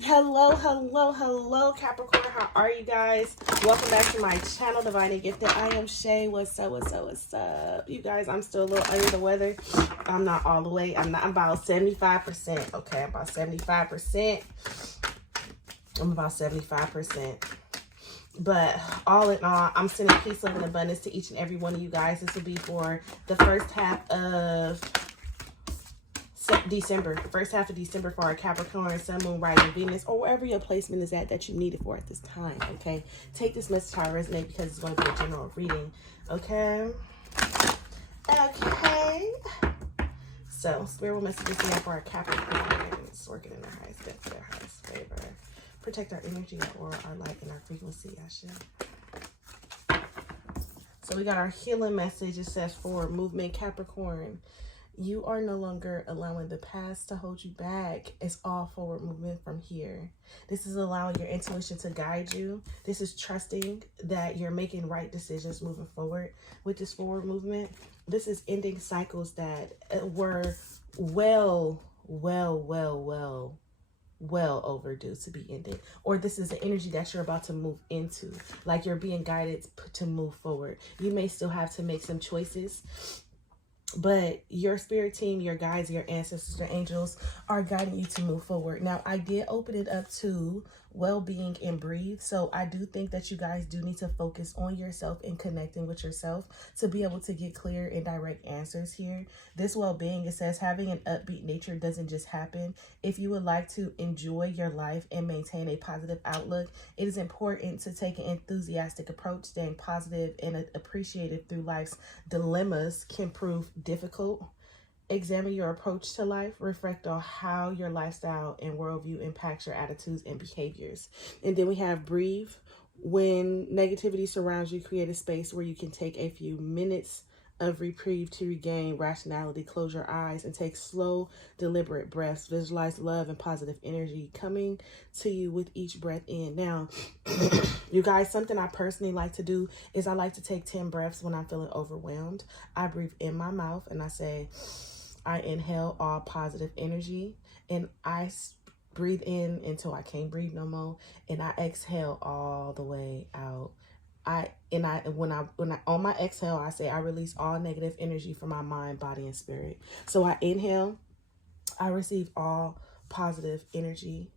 Hello, Capricorn. How are you guys? Welcome back to my channel, Divine and Gifted. I am Shay. What's up? You guys, I'm still a little under the weather. I'm not all the way. I'm about 75%. Okay, I'm about 75%. I'm about 75%. But all in all, I'm sending peace, love, and abundance to each and every one of you guys. This will be for the first half of December, first half of December for our Capricorn, Sun, Moon, Rising, Venus, or wherever your placement is at that you need it for at this time, okay? Take this message how it resonates because it's going to be a general reading, okay? Okay. So, spirit messages here for our Capricorns, working in their highest best, their highest favor. Protect our energy, our aura, our light, and our frequency, Asha. So we got our healing message. It says forward movement, Capricorn. You are no longer allowing the past to hold you back. It's all forward movement from here. This is allowing your intuition to guide you. This is trusting that you're making right decisions moving forward with this forward movement. This is ending cycles that were well overdue to be ended. Or this is the energy that you're about to move into. Like you're being guided to move forward. You may still have to make some choices, but your spirit team, your guides, your ancestors, your angels are guiding you to move forward. Now, I did open it up to well-being and breathe. So I do think that you guys do need to focus on yourself and connecting with yourself to be able to get clear and direct answers here. This well-being, it says having an upbeat nature doesn't just happen. If you would like to enjoy your life and maintain a positive outlook, it is important to take an enthusiastic approach. Staying positive and appreciative through life's dilemmas can prove difficult. Examine your approach to life. Reflect on how your lifestyle and worldview impacts your attitudes and behaviors. And then we have breathe. When negativity surrounds you, create a space where you can take a few minutes of reprieve to regain rationality. Close your eyes and take slow, deliberate breaths. Visualize love and positive energy coming to you with each breath in. Now, you guys, something I personally like to do is I like to take 10 breaths when I'm feeling overwhelmed. I breathe in my mouth and I say, I inhale all positive energy, and I breathe in until I can't breathe no more, and I exhale all the way out. When I on my exhale, I say I release all negative energy from my mind, body, and spirit. So I inhale, I receive all positive energy.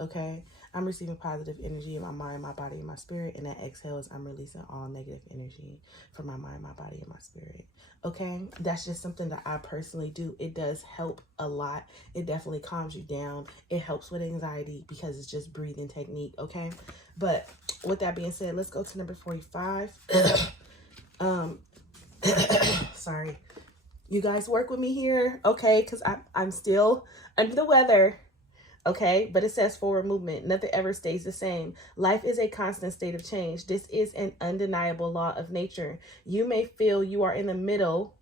Okay, I'm receiving positive energy in my mind, my body, and my spirit. And that exhale is I'm releasing all negative energy from my mind, my body, and my spirit. Okay, that's just something that I personally do. It does help a lot. It definitely calms you down. It helps with anxiety because it's just breathing technique. Okay, but with that being said, let's go to number 45. Sorry. You guys work with me here, okay? Because I'm still under the weather. Okay, but it says forward movement. Nothing ever stays the same. Life is a constant state of change. This is an undeniable law of nature. You may feel you are in the middle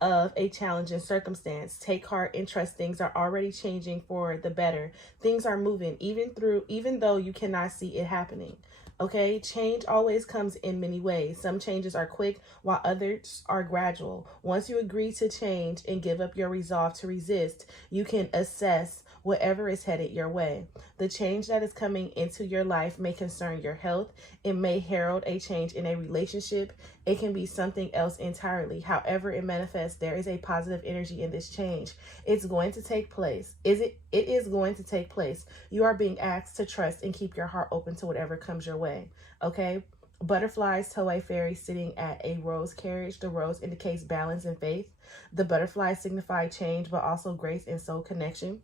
of a challenging circumstance. Take heart and trust things are already changing for the better. Things are moving even though you cannot see it happening. Okay, change always comes in many ways. Some changes are quick while others are gradual. Once you agree to change and give up your resolve to resist, you can assess whatever is headed your way. The change that is coming into your life may concern your health. It may herald a change in a relationship. It can be something else entirely. However it manifests, there is a positive energy in this change. It's going to take place. It is going to take place. You are being asked to trust and keep your heart open to whatever comes your way. Okay? Butterflies tow a fairy sitting at a rose carriage. The rose indicates balance and faith. The butterflies signify change, but also grace and soul connection.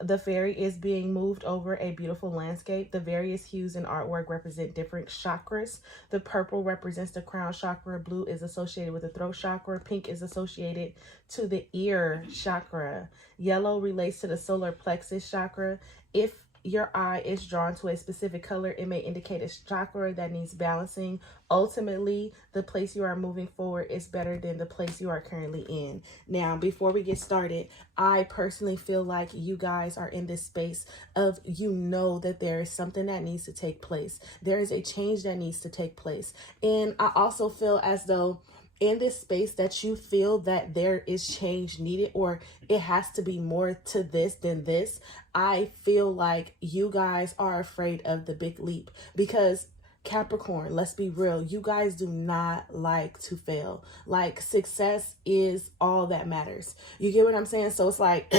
The fairy is being moved over a beautiful landscape. The various hues in artwork represent different chakras. The purple represents the crown chakra. Blue is associated with the throat chakra. Pink is associated to the ear chakra. Yellow relates to the solar plexus chakra. If your eye is drawn to a specific color, it may indicate a chakra that needs balancing. Ultimately, the place you are moving forward is better than the place you are currently in. Now, before we get started, I personally feel like you guys are in this space of, you know, that there is something that needs to take place. There is a change that needs to take place. And I also feel as though in this space that you feel that there is change needed, or it has to be more to this than this, I feel like you guys are afraid of the big leap. Because Capricorn, let's be real, you guys do not like to fail. Like, success is all that matters. You get what I'm saying? So it's like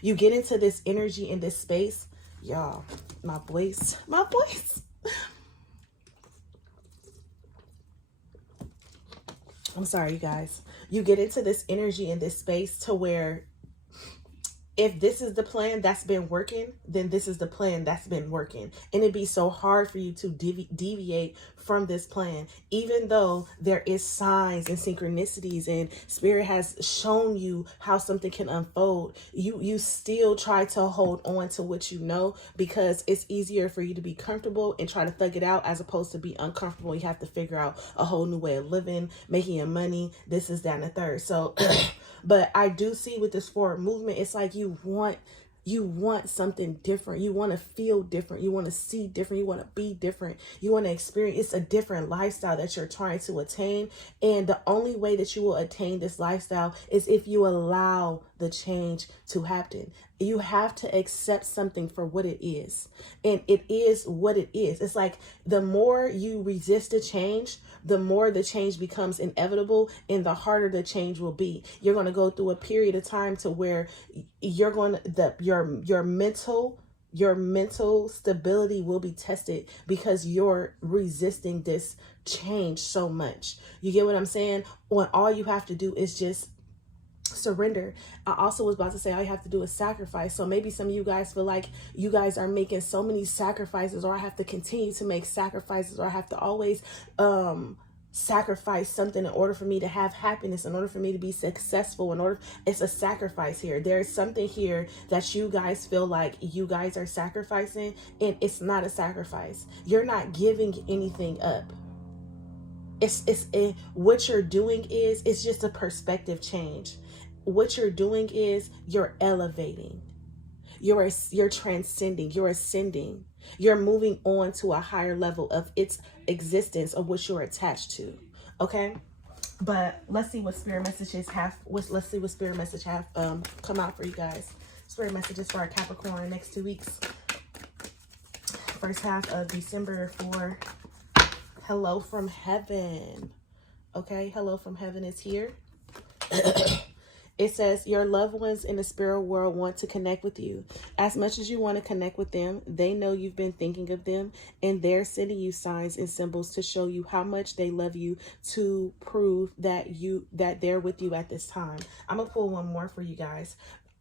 you get into this energy in this space. Y'all, my voice. I'm sorry, you guys. You get into this energy in this space to where if this is the plan that's been working, then this is the plan that's been working. And it'd be so hard for you to deviate from this plan, even though there is signs and synchronicities and spirit has shown you how something can unfold. You still try to hold on to what you know, because it's easier for you to be comfortable and try to thug it out, as opposed to be uncomfortable. You have to figure out a whole new way of living, making your money, this is that and the third. So but I do see with this forward movement, it's like you want something different. You want to feel different. You want to see different. You want to be different. You want to experience. It's a different lifestyle that you're trying to attain. And the only way that you will attain this lifestyle is if you allow the change to happen. You have to accept something for what it is. And it is what it is. It's like the more you resist the change, the more the change becomes inevitable, and the harder the change will be. You're going to go through a period of time to where you're going to, your mental stability will be tested, because you're resisting this change so much. You get what I'm saying? When all you have to do is just surrender. I also was about to say all you have to do is sacrifice. So maybe some of you guys feel like you guys are making so many sacrifices, or I have to continue to make sacrifices, or I have to always sacrifice something in order for me to have happiness, in order for me to be successful, it's a sacrifice here. There's something here that you guys feel like you guys are sacrificing, and it's not a sacrifice. You're not giving anything up. What you're doing is, it's just a perspective change. What you're doing is you're elevating, you're transcending, you're ascending, you're moving on to a higher level of its existence, of what you're attached to. Okay, but let's see what spirit messages have. Let's see what spirit message have come out for you guys. Spirit messages for our Capricorn next 2 weeks. First half of December for Hello from Heaven. Okay, Hello from Heaven is here. It says, your loved ones in the spirit world want to connect with you. As much as you want to connect with them, they know you've been thinking of them, and they're sending you signs and symbols to show you how much they love you, to prove that they're with you at this time. I'm going to pull one more for you guys.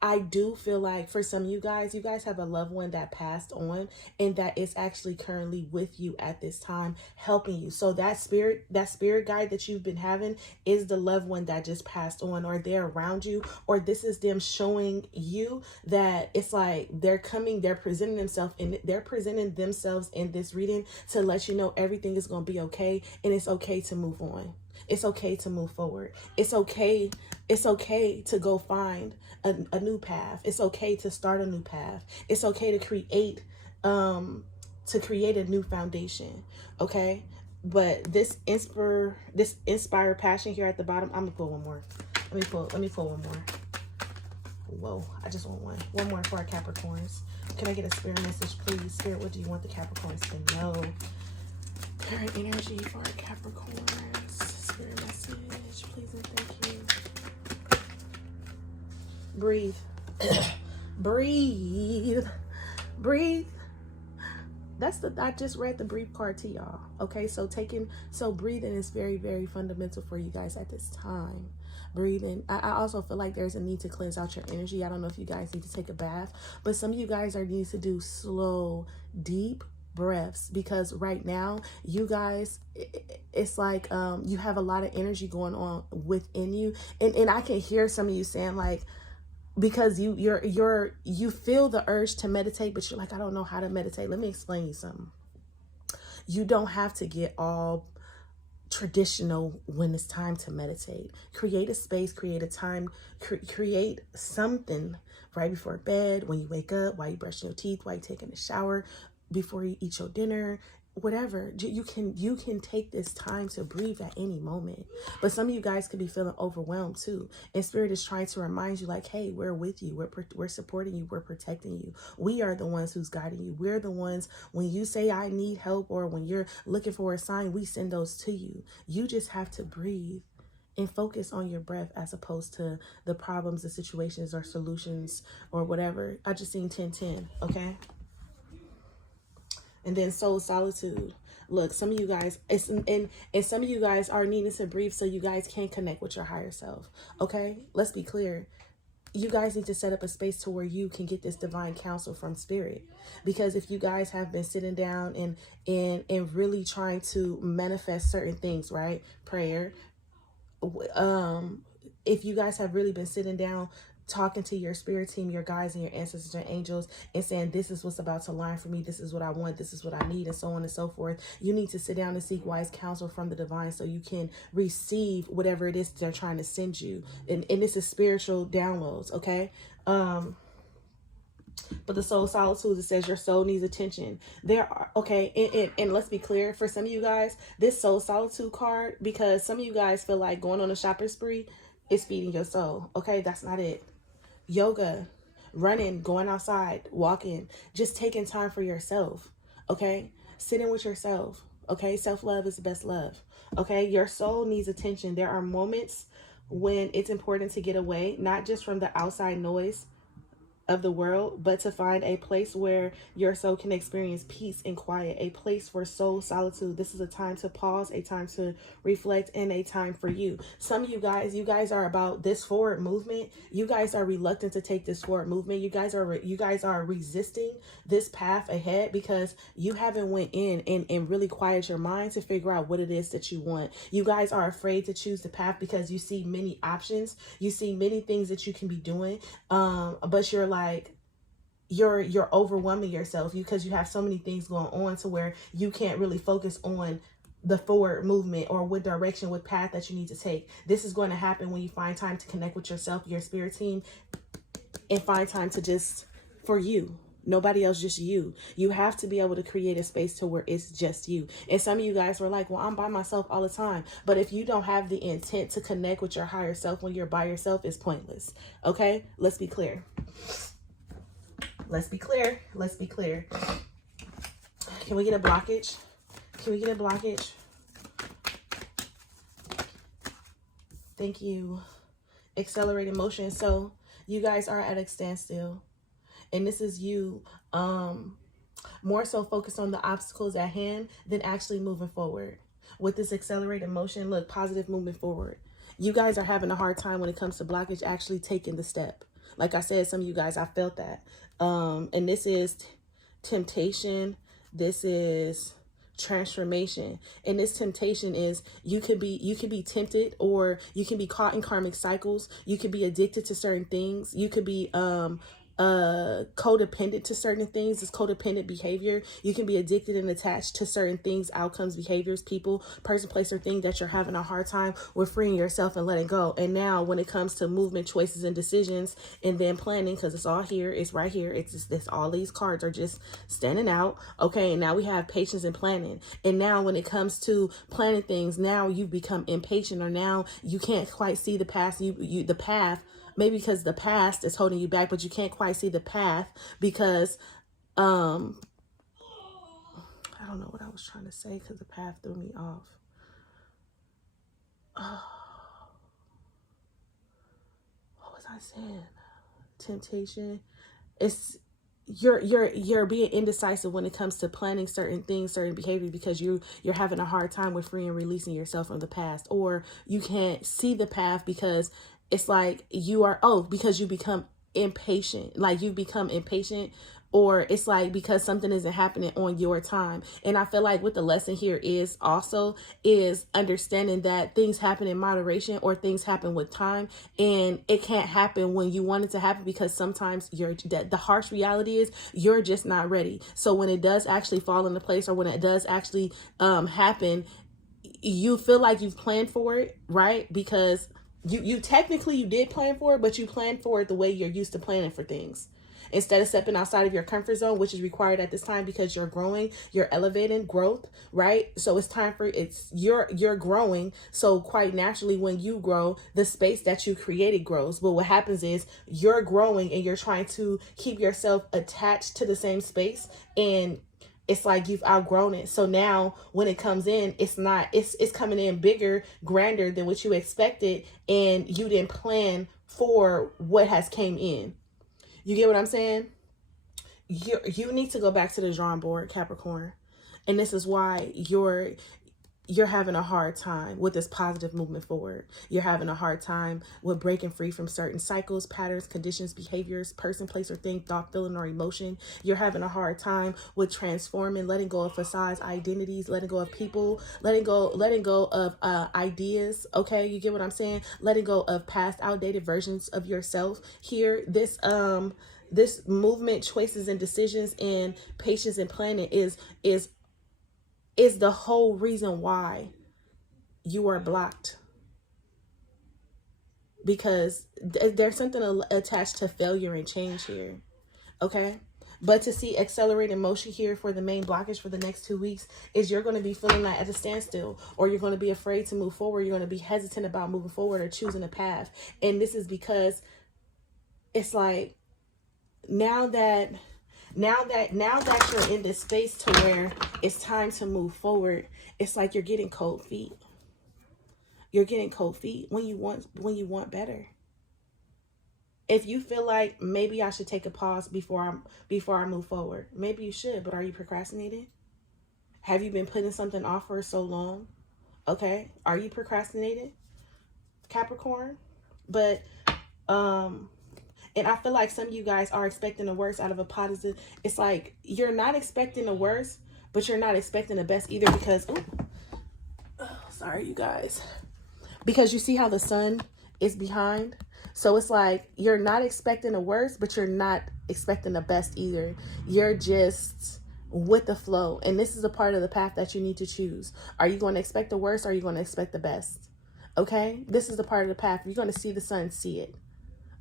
I do feel like for some of you guys have a loved one that passed on, and that is actually currently with you at this time, helping you. So that spirit guide that you've been having is the loved one that just passed on, or they're around you, or this is them showing you that it's like they're presenting themselves in this reading to let you know everything is going to be okay, and it's okay to move on. It's okay to move forward. It's okay to go find a new path. It's okay to start a new path. It's okay to create a new foundation. Okay? But this inspired passion here at the bottom, I'm gonna pull one more. Let me pull one more. Whoa, I just want one. One more for our Capricorns. Can I get a spirit message, please? Spirit, what do you want the Capricorns to know? Current energy for our Capricorns. Spirit message, please and thank you. Breathe. Breathe. I just read the breathe card to y'all. Okay, so breathing is very, very fundamental for you guys at this time. Breathing. I also feel like there's a need to cleanse out your energy. I don't know if you guys need to take a bath, but some of you guys need to do slow, deep breaths, because right now you guys, it's like you have a lot of energy going on within you, and I can hear some of you saying like, because you feel the urge to meditate, but you're like, I don't know how to meditate. Let me explain you something. You don't have to get all traditional when it's time to meditate. Create a space, create a time, create something right before bed, when you wake up, while you brushing your teeth, while you taking a shower, before you eat your dinner. whatever, you can take this time to breathe at any moment. But some of you guys could be feeling overwhelmed too, and Spirit is trying to remind you, like, hey, we're with you, we're supporting you, we're protecting you, we are the ones who's guiding you, we're the ones, when you say I need help, or when you're looking for a sign, we send those to you. You just have to breathe and focus on your breath, as opposed to the problems, the situations, or solutions, or whatever. I just seen 1010, okay? And then soul solitude. Look, some of you guys, and some of you guys are needing to breathe so you guys can connect with your higher self. Okay, let's be clear. You guys need to set up a space to where you can get this divine counsel from Spirit. Because if you guys have been sitting down and really trying to manifest certain things, right? Prayer. If you guys have really been sitting down talking to your spirit team, your guides and your ancestors and angels, and saying, this is what's about to align for me, this is what I want, this is what I need, and so on and so forth, you need to sit down and seek wise counsel from the divine so you can receive whatever it is they're trying to send you. And this is spiritual downloads, okay? But the soul solitude, it says your soul needs attention. There are, okay, and let's be clear, for some of you guys, this soul solitude card, because some of you guys feel like going on a shopping spree is feeding your soul. Okay, that's not it. Yoga, running, going outside, walking, just taking time for yourself. Okay, sitting with yourself. Okay, self-love is the best love. Okay, your soul needs attention. There are moments when it's important to get away, not just from the outside noise of the world, but to find a place where your soul can experience peace and quiet, a place for soul solitude. This is a time to pause, a time to reflect, and a time for you. Some of you guys are about this forward movement. You guys are reluctant to take this forward movement. You guys are resisting this path ahead because you haven't went in and really quiet your mind to figure out what it is that you want. You guys are afraid to choose the path because you see many options. You see many things that you can be doing, but you're overwhelming yourself because you have so many things going on to where you can't really focus on the forward movement or what direction, what path that you need to take. This is going to happen when you find time to connect with yourself, your spirit team, and find time to just for you. Nobody else, just you. You have to be able to create a space to where it's just you. And some of you guys were like, well, I'm by myself all the time. But if you don't have the intent to connect with your higher self when you're by yourself, it's pointless. Okay? Let's be clear. Let's be clear. Let's be clear. Can we get a blockage? Can we get a blockage? Thank you. Accelerated motion. So you guys are at a standstill. And this is you more so focused on the obstacles at hand than actually moving forward. With this accelerated motion, look, positive movement forward. You guys are having a hard time when it comes to blockage actually taking the step. Like I said, some of you guys, I felt that. And this is temptation. This is transformation. And this temptation is you can be tempted, or you can be caught in karmic cycles. You could be addicted to certain things. You could be codependent to certain things. It's codependent behavior. You can be addicted and attached to certain things, outcomes, behaviors, people, person, place, or thing that you're having a hard time with freeing yourself and letting go. And now when it comes to movement, choices, and decisions, and then planning, because it's all here, it's right here, it's just this, all these cards are just standing out. Okay, and now we have patience and planning. And now when it comes to planning things, now you've become impatient, or now you can't quite see the path, the path. Maybe because the past is holding you back, but you can't quite see the path because, I don't know what I was trying to say because the path threw me off. Oh, what was I saying? Temptation. It's you're being indecisive when it comes to planning certain things, certain behaviors, because you're having a hard time with freeing and releasing yourself from the past, or you can't see the path because it's like because you become impatient, or it's like because something isn't happening on your time. And I feel like what the lesson here is understanding that things happen in moderation, or things happen with time, and it can't happen when you want it to happen, because sometimes the harsh reality is you're just not ready. So when it does actually fall into place, or when it does actually happen, you feel like you've planned for it, right? Because you technically you did plan for it, but you planned for it the way you're used to planning for things. Instead of stepping outside of your comfort zone, which is required at this time because you're growing, you're elevating growth, right? So it's time for you're growing. So quite naturally, when you grow, the space that you created grows. But what happens is you're growing and you're trying to keep yourself attached to the same space, and it's like you've outgrown it. So now when it comes in, it's coming in bigger, grander than what you expected, and you didn't plan for what has came in. You get what I'm saying? You need to go back to the drawing board, Capricorn. And this is why you're having a hard time with this positive movement forward. You're having a hard time with breaking free from certain cycles, patterns, conditions, behaviors, person, place, or thing, thought, feeling, or emotion. You're having a hard time with transforming, letting go of facades, identities, letting go of people, letting go of ideas. Okay, you get what I'm saying? Letting go of past outdated versions of yourself. Here, this movement, choices, and decisions, and patience and planning is the whole reason why you are blocked. Because there's something attached to failure and change here. Okay? But to see accelerated motion here for the main blockage for the next 2 weeks is you're going to be feeling like at a standstill, or you're going to be afraid to move forward. You're going to be hesitant about moving forward or choosing a path. And this is because it's like now that you're in this space to where it's time to move forward, it's like you're getting cold feet. You're getting cold feet when you want better. If you feel like maybe I should take a pause before I move forward, maybe you should, but are you procrastinating? Have you been putting something off for so long? Okay, are you procrastinating, Capricorn? But and I feel like some of you guys are expecting the worst out of a positive. It's like you're not expecting the worst, but you're not expecting the best either, because, sorry, you guys. Because you see how the sun is behind? So it's like you're not expecting the worst, but you're not expecting the best either. You're just with the flow. And this is a part of the path that you need to choose. Are you going to expect the worst, or are you going to expect the best? Okay? This is the part of the path. You're going to see the sun, see it.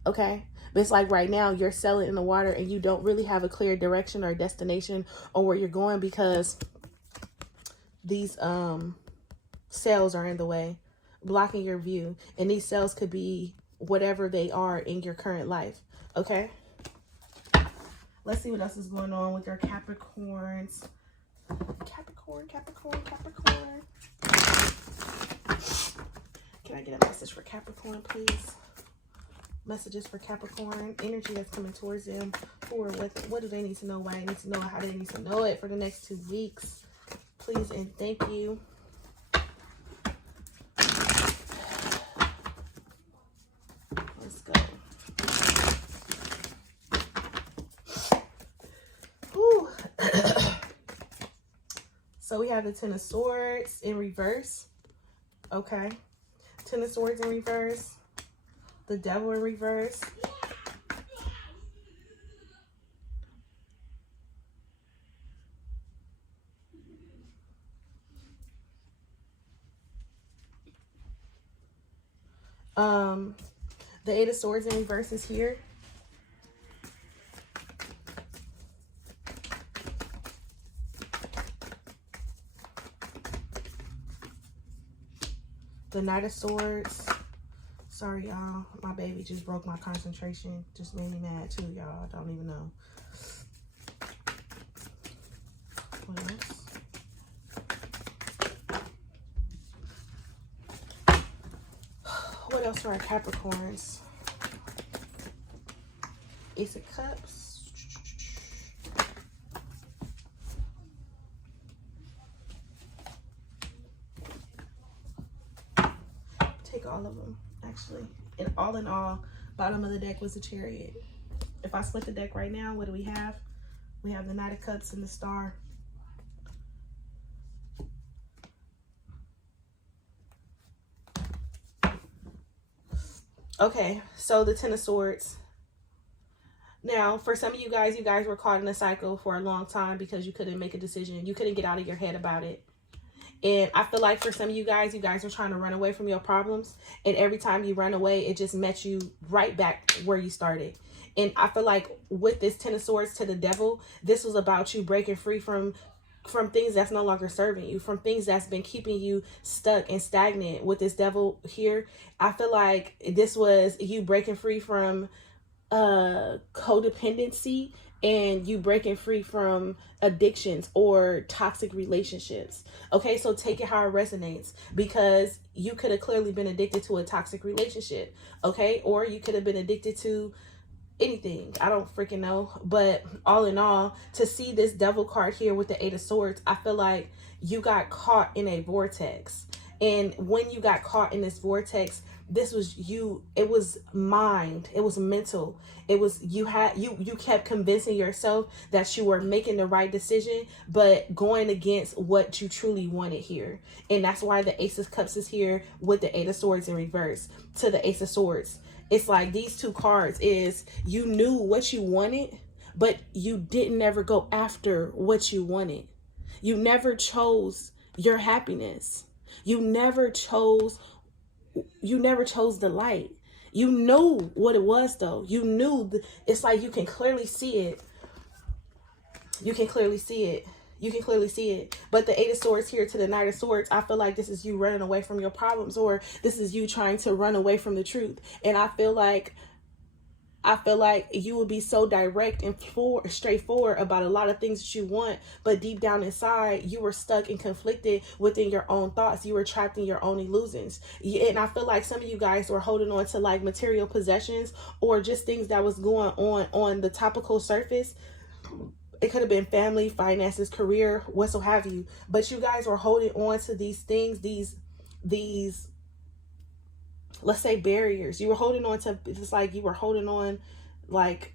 Okay? But it's like right now you're sailing in the water and you don't really have a clear direction or destination or where you're going, because these sails are in the way, blocking your view. And these sails could be whatever they are in your current life. Okay? Let's see what else is going on with your Capricorns. Capricorn. Can I get a message for Capricorn, please? Messages for Capricorn, energy that's coming towards them, or what do they need to know, why they need to know, how they need to know it for the next 2 weeks, please and thank you. Let's go. Ooh. So we have the Ten of Swords in reverse. Okay, Ten of Swords in reverse. The Devil in reverse. The Eight of Swords in reverse is here. The Knight of Swords. Sorry, y'all. My baby just broke my concentration. Just made me mad, too, y'all. I don't even know. What else? What else for our Capricorns? Ace of Cups. Take all of them. Actually, and all in all, bottom of the deck was the Chariot. If I split the deck right now, what do we have? We have the Knight of Cups and the Star. Okay, so the Ten of Swords. Now, for some of you guys were caught in a cycle for a long time because you couldn't make a decision. You couldn't get out of your head about it. And I feel like for some of you guys are trying to run away from your problems. And every time you run away, it just met you right back where you started. And I feel like with this Ten of Swords to the Devil, this was about you breaking free from things that's no longer serving you, from things that's been keeping you stuck and stagnant. With this Devil here, I feel like this was you breaking free from codependency, and you breaking free from addictions or toxic relationships. Okay, so take it how it resonates, because you could have clearly been addicted to a toxic relationship, okay, or you could have been addicted to anything. I don't freaking know. But all in all, to see this Devil card here with the Eight of Swords, I feel like you got caught in a vortex. And when you got caught in this vortex, this was you, it was mind, it was mental, it was you kept convincing yourself that you were making the right decision, but going against what you truly wanted here. And that's why the Ace of Cups is here with the Eight of Swords in reverse to the Ace of Swords. It's like these two cards is you knew what you wanted, but you didn't ever go after what you wanted. You never chose your happiness. You never chose the light. You knew what it was, though. You knew. It's like you can clearly see it. You can clearly see it. You can clearly see it. But the Eight of Swords here to the Knight of Swords, I feel like this is you running away from your problems, or this is you trying to run away from the truth. And I feel like you will be so direct and straightforward about a lot of things that you want, but deep down inside, you were stuck and conflicted within your own thoughts. You were trapped in your own illusions. And I feel like some of you guys were holding on to like material possessions, or just things that was going on the topical surface. It could have been family, finances, career, whatso have you. But you guys were holding on to these things, these let's say barriers. You were holding on to, it's like you were holding on, like,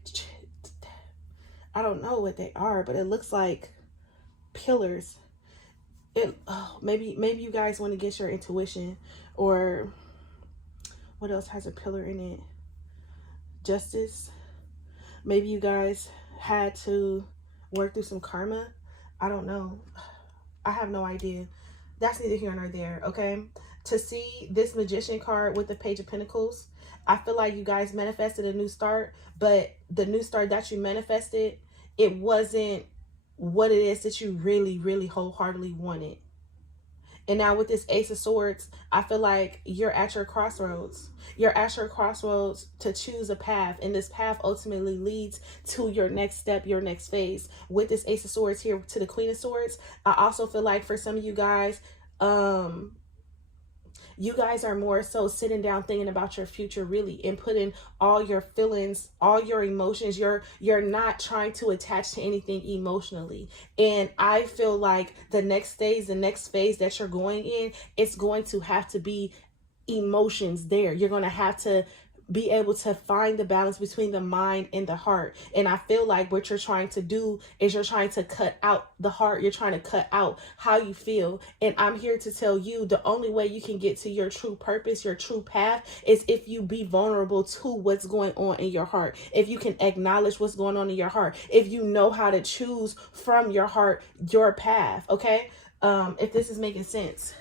I don't know what they are, but it looks like pillars. Maybe you guys want to get your intuition, or what else has a pillar in it? Justice. Maybe you guys had to work through some karma. I don't know. I have no idea. That's neither here nor there, okay? To see this Magician card with the Page of Pentacles, I feel like you guys manifested a new start, but the new start that you manifested, it wasn't what it is that you really, really wholeheartedly wanted. And now with this Ace of Swords, I feel like you're at your crossroads. You're at your crossroads to choose a path. And this path ultimately leads to your next step, your next phase. With this Ace of Swords here to the Queen of Swords, I also feel like for some of you guys, you guys are more so sitting down thinking about your future, really, and putting all your feelings, all your emotions. You're not trying to attach to anything emotionally. And I feel like the next phase that you're going in, it's going to have to be emotions there. You're going to have to be able to find the balance between the mind and the heart. And I feel like what you're trying to do is you're trying to cut out the heart. You're trying to cut out how you feel. And I'm here to tell you the only way you can get to your true purpose, your true path, is if you be vulnerable to what's going on in your heart. If you can acknowledge what's going on in your heart. If you know how to choose from your heart, your path. Okay. If this is making sense.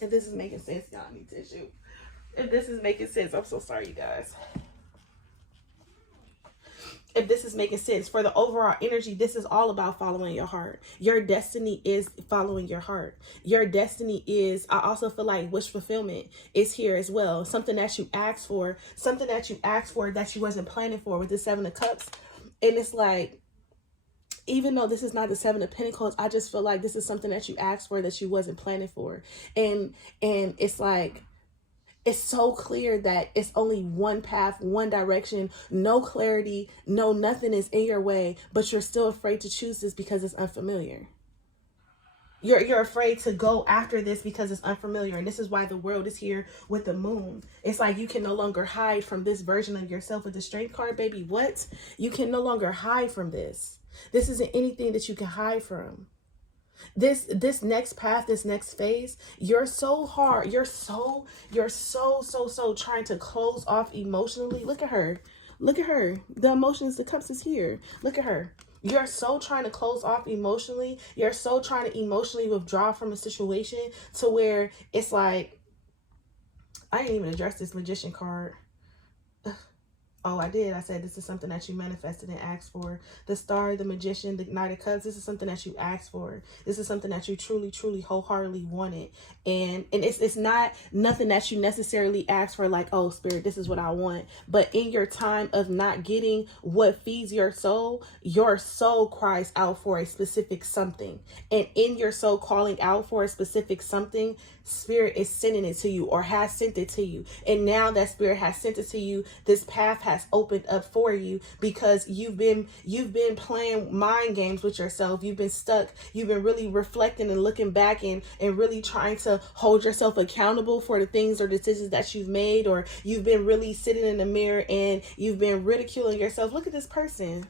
If this is making sense, y'all need tissue. If this is making sense, I'm so sorry, you guys. If this is making sense, for the overall energy, this is all about following your heart. Your destiny is following your heart. Your destiny is, I also feel like wish fulfillment is here as well. Something that you asked for, that you wasn't planning for with the Seven of Cups. And it's like, even though this is not the Seven of Pentacles, I just feel like this is something that you asked for that you wasn't planning for. And it's like, it's so clear that it's only one path, one direction, no clarity, no nothing is in your way, but you're still afraid to choose this because it's unfamiliar. You're afraid to go after this because it's unfamiliar. And this is why the world is here with the moon. It's like you can no longer hide from this version of yourself with the Strength card, baby. What? You can no longer hide from this. This isn't anything that you can hide from. This next path, this next phase, you're so hard. You're so trying to close off emotionally. Look at her. Look at her. The emotions, the cups is here. Look at her. You're so trying to close off emotionally. You're so trying to emotionally withdraw from a situation to where it's like, I didn't even address this Magician card. Oh, I did. I said this is something that you manifested and asked for. The Star, the Magician, the Knight of Cups. This is something that you asked for. This is something that you truly, truly, wholeheartedly wanted. And it's not nothing that you necessarily asked for, like, oh, Spirit, this is what I want. But in your time of not getting what feeds your soul cries out for a specific something. And in your soul calling out for a specific something, Spirit is sending it to you, or has sent it to you. And now that Spirit has sent it to you, this path has opened up for you, because you've been playing mind games with yourself. You've been stuck. You've been really reflecting and looking back and really trying to hold yourself accountable for the things or decisions that you've made, or you've been really sitting in the mirror and you've been ridiculing yourself. Look at this person.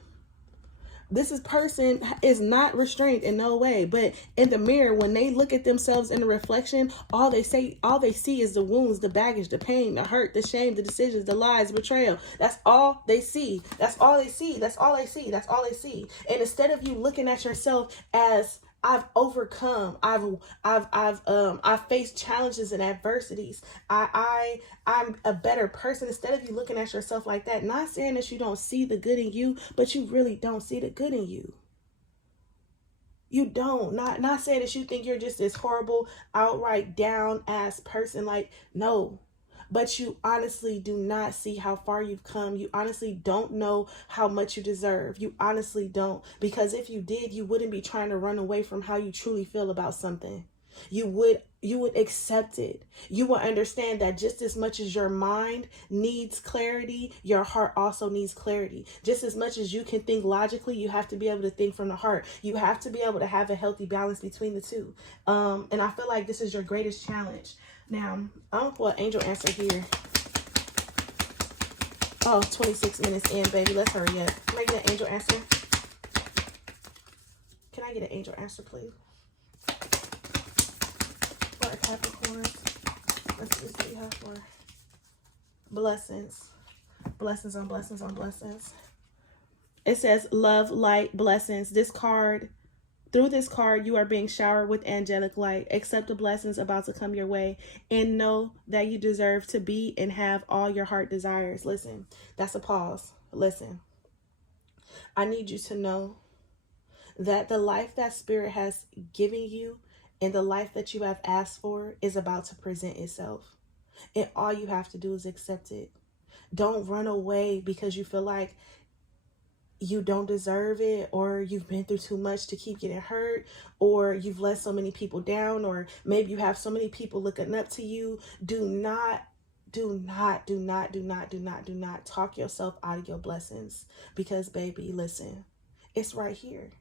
This person is not restrained in no way, but in the mirror, when they look at themselves in the reflection, all they see is the wounds, the baggage, the pain, the hurt, the shame, the decisions, the lies, betrayal. That's all they see. That's all they see. That's all they see. That's all they see. And instead of you looking at yourself as, I've overcome, I've faced challenges and adversities, I'm a better person. Instead of you looking at yourself like that, not saying that you don't see the good in you, but you really don't see the good in you. You don't. Not saying that you think you're just this horrible, outright down ass person. Like, no. But you honestly do not see how far you've come. You honestly don't know how much you deserve. You honestly don't. Because if you did, you wouldn't be trying to run away from how you truly feel about something. You would accept it. You will understand that just as much as your mind needs clarity, your heart also needs clarity. Just as much as you can think logically, you have to be able to think from the heart. You have to be able to have a healthy balance between the two. And I feel like this is your greatest challenge. Now, I'm going to pull an angel answer here. Oh, 26 minutes in, baby. Let's hurry up. Can I get an angel answer? Can I get an angel answer, please? For a Capricorn. Let's see what you have for blessings. Blessings on blessings on blessings. It says love, light, blessings. Through this card, you are being showered with angelic light. Accept the blessings about to come your way and know that you deserve to be and have all your heart desires. Listen, that's a pause. Listen, I need you to know that the life that Spirit has given you and the life that you have asked for is about to present itself. And all you have to do is accept it. Don't run away because you feel like you don't deserve it, or you've been through too much to keep getting hurt, or you've let so many people down, or maybe you have so many people looking up to you. Do not talk yourself out of your blessings, because baby, listen, it's right here.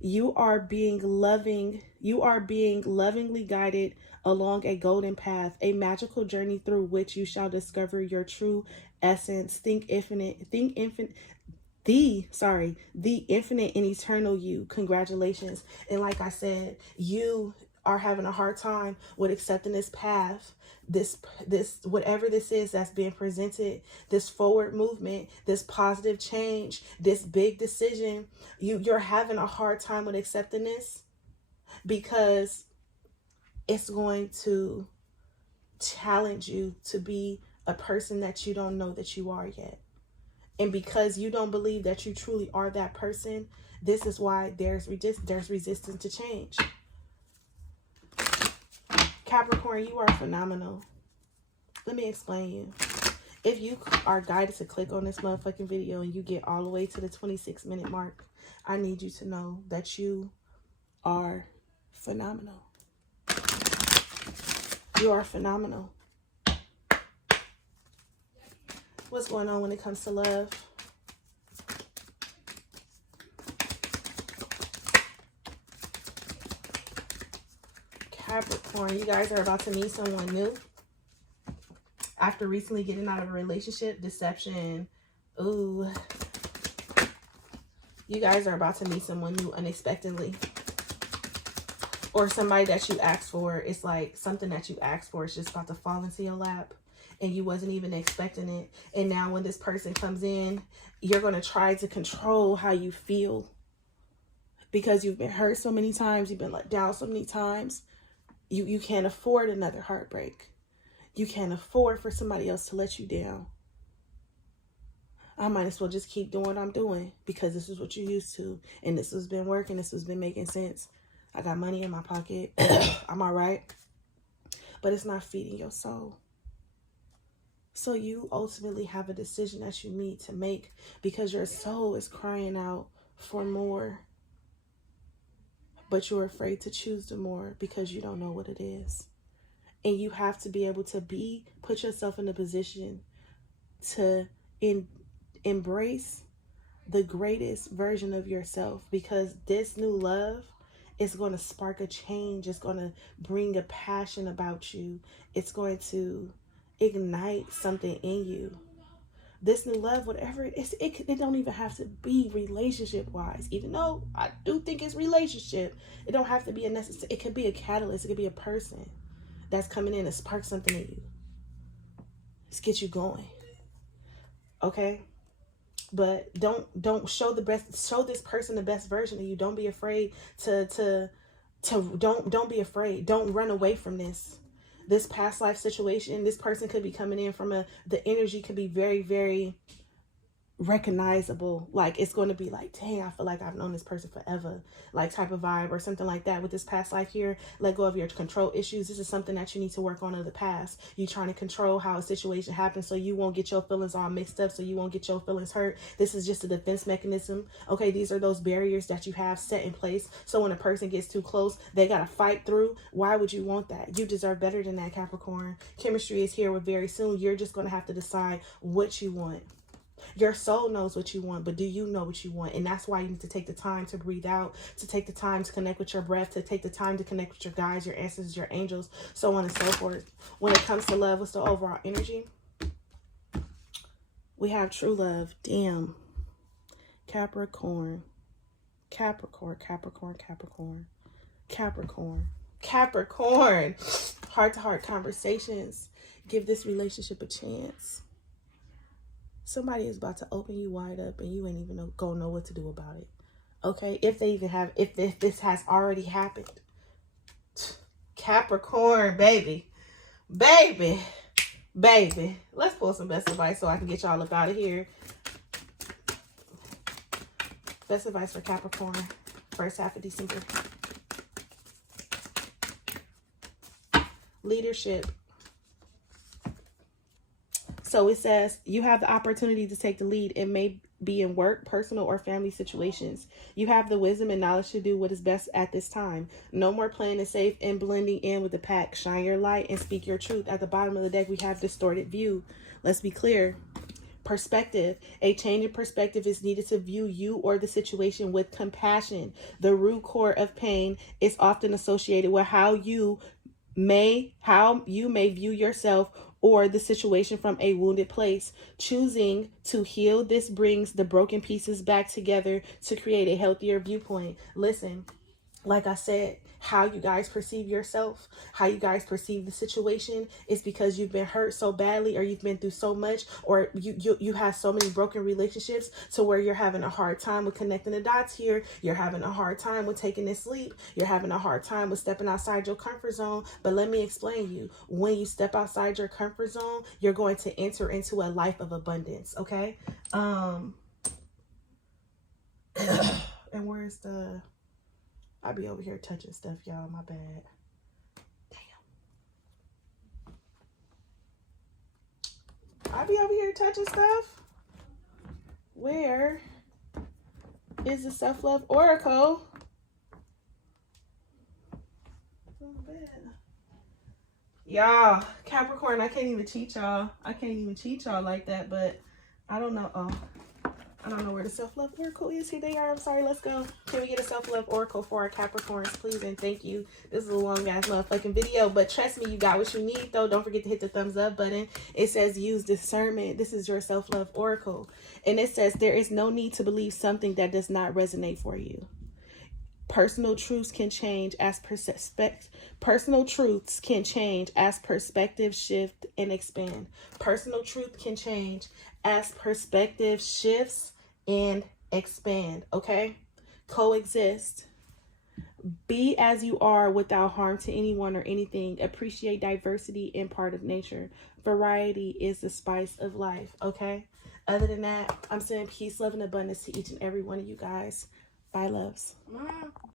You are being lovingly guided along a golden path, a magical journey through which you shall discover your true essence. The infinite and eternal you. Congratulations. And like I said, you are having a hard time with accepting this path, this whatever this is that's being presented, this forward movement, this positive change, this big decision. You're having a hard time with accepting this because it's going to challenge you to be a person that you don't know that you are yet. And because you don't believe that you truly are that person, this is why there's resistance to change. Capricorn, you are phenomenal. Let me explain you. If you are guided to click on this motherfucking video and you get all the way to the 26-minute mark, I need you to know that you are phenomenal. You are phenomenal. What's going on when it comes to love? Capricorn, you guys are about to meet someone new. After recently getting out of a relationship, deception. Ooh. You guys are about to meet someone new unexpectedly. Or somebody that you asked for. It's like something that you asked for is just about to fall into your lap. And you wasn't even expecting it. And now when this person comes in, you're going to try to control how you feel. Because you've been hurt so many times. You've been let down so many times. You can't afford another heartbreak. You can't afford for somebody else to let you down. I might as well just keep doing what I'm doing because this is what you're used to. And this has been working. This has been making sense. I got money in my pocket. I'm all right. But it's not feeding your soul. So you ultimately have a decision that you need to make because your soul is crying out for more. But you're afraid to choose the more because you don't know what it is. And you have to be able to put yourself in a position to embrace the greatest version of yourself, because this new love is going to spark a change. It's going to bring a passion about you. It's going to ignite something in you. This new love, whatever it is, it don't even have to be relationship wise, even though I do think it's relationship. It don't have to be a necessary. It could be a catalyst. It could be a person that's coming in to spark something in you. Let's get you going. Okay? But don't show this person the best version of you. Don't be afraid don't be afraid. Don't run away from this past life situation. This person could be coming in from the energy could be very, very recognizable. Like, it's going to be like, dang, I feel like I've known this person forever, like type of vibe or something like that. With this past life here, let go of your control issues. This is something that you need to work on in the past. You trying to control how a situation happens so you won't get your feelings all mixed up, so you won't get your feelings hurt. This is just a defense mechanism. Okay, these are those barriers that you have set in place, so when a person gets too close, they got to fight through. Why would you want that? You deserve better than that, Capricorn. Chemistry is here with very soon. You're just going to have to decide what you want. Your soul knows what you want, but do you know what you want? And that's why you need to take the time to breathe out, to take the time to connect with your breath, to take the time to connect with your guides, your ancestors, your angels, so on and so forth. When it comes to love, what's the overall energy? We have true love. Damn. Capricorn. Capricorn, Capricorn, Capricorn, Capricorn, Capricorn. Heart-to-heart conversations. Give this relationship a chance. Somebody is about to open you wide up and you ain't even gonna know what to do about it. Okay? If this has already happened. Capricorn, baby. Baby. Baby. Let's pull some best advice so I can get y'all up out of here. Best advice for Capricorn. First half of December. Leadership. So it says you have the opportunity to take the lead. It may be in work, personal, or family situations. You have the wisdom and knowledge to do what is best at this time. No more playing it safe and blending in with the pack. Shine your light and speak your truth. At the bottom of the deck, we have distorted view. Let's be clear. Perspective. A change in perspective is needed to view you or the situation with compassion. The root core of pain is often associated with how you may view yourself or the situation from a wounded place. Choosing to heal this brings the broken pieces back together to create a healthier viewpoint. Listen, like I said, how you guys perceive yourself, how you guys perceive the situation is because you've been hurt so badly, or you've been through so much, or you have so many broken relationships to where you're having a hard time with connecting the dots here. You're having a hard time with taking this leap. You're having a hard time with stepping outside your comfort zone. But let me explain you. When you step outside your comfort zone, you're going to enter into a life of abundance. Okay. And where's the... I be over here touching stuff, y'all. My bad. Damn. I be over here touching stuff. Where is the self-love oracle? Oh, bad. Y'all, Capricorn, I can't even cheat y'all. I can't even cheat y'all like that, but I don't know. Oh, I don't know where the self-love oracle is. Here they are. I'm sorry. Let's go. Can we get a self-love oracle for our Capricorns, please? And thank you. This is a long-ass motherfucking video, but trust me, you got what you need, though. Don't forget to hit the thumbs up button. It says use discernment. This is your self-love oracle. And it says there is no need to believe something that does not resonate for you. Personal truths can change as personal truths can change as perspective shift and expand. Personal truth can change as perspective shifts and expand. Okay? Coexist. Be as you are without harm to anyone or anything. Appreciate diversity and part of nature. Variety is the spice of life. Okay? Other than that, I'm sending peace, love, and abundance to each and every one of you guys. Bye, loves.